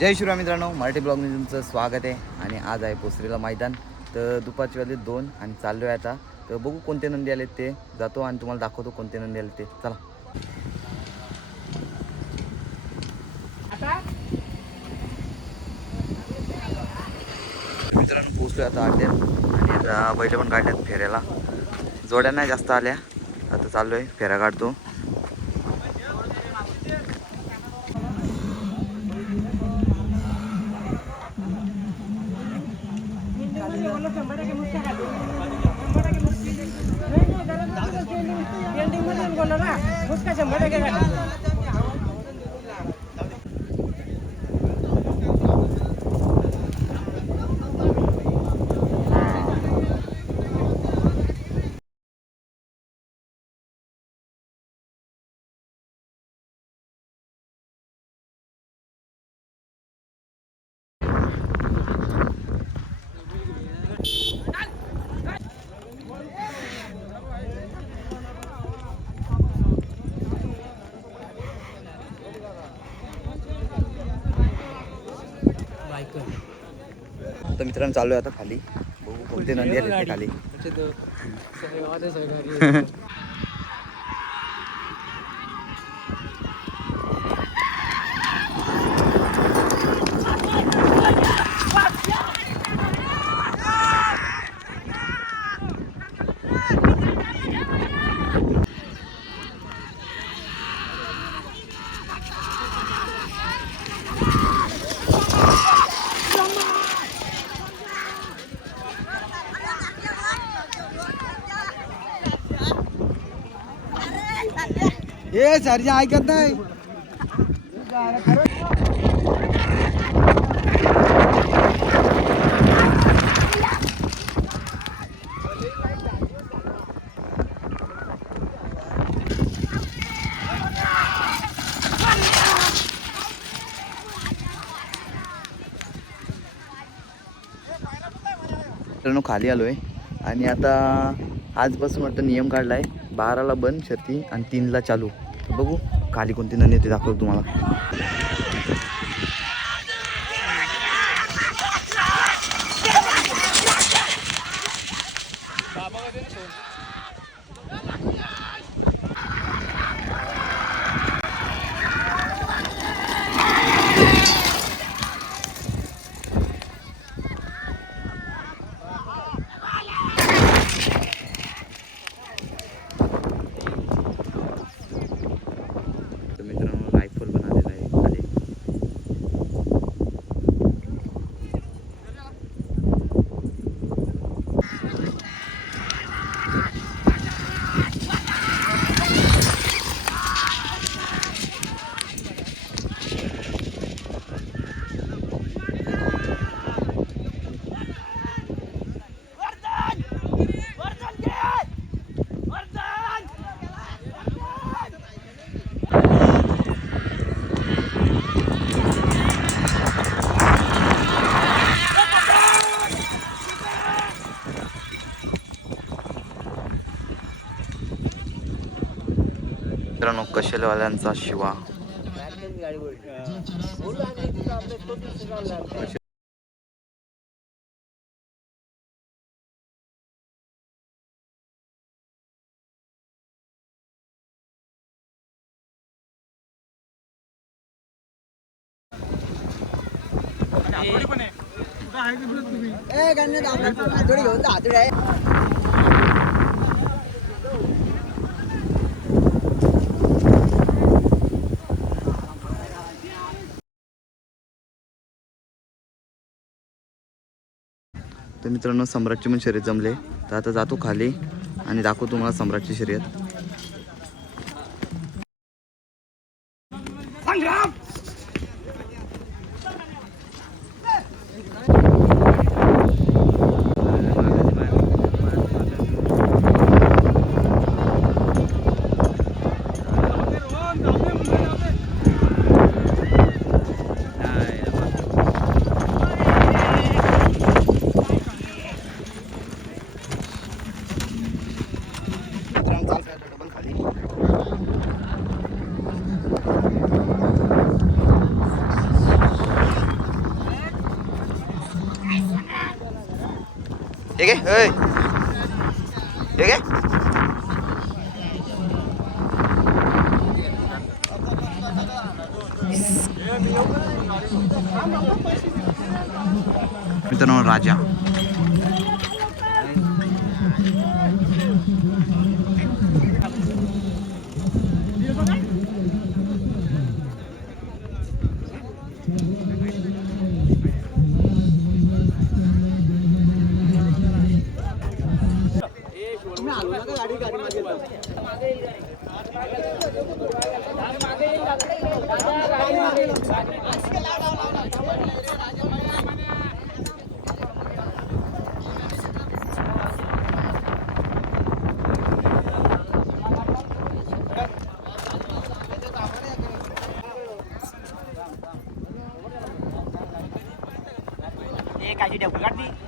जय शिवराम मित्रांनो, मराठी ब्लॉगमध्ये तुमचं स्वागत आहे. आणि आज आहे पोसरीला मैदान. तर दुपारचे वाजले 2 आणि चाललो आहे आता. तर बघू कोणते नंदी आले ते, जातो आणि तुम्हाला दाखवतो कोणते नंदी आले ते. चला मित्रांनो, पोहोचलो आता अड्ड्यात आणि आता बैल पण काढल्यात फेऱ्याला. जोड्या नाही जास्त आल्या, आता चाललो आहे फेऱ्या काढतो. तर मित्रांनो चालू आहे आता खाली, बघू कोणते नंदी आले ते खाली. ए सरजी ऐकत नाही. मित्रांनो खाली आलोय आणि आता आजपासून वाटतं नियम काढलाय, 12ला बंद शर्ती आणि 3ला चालू. बघू खाली कोणते नंदी ते दाखवतो तुम्हाला. मित्रांनो कशेलवाल्यांचा शिवा. तर मित्रांनो सम्राटची पण शर्यत जमले. तर आता जातो खाली आणि दाखवतो तुम्हाला सम्राटची शर्यत. हे घे हे घे मित्रांनो राजा काजी देऊ काढ ती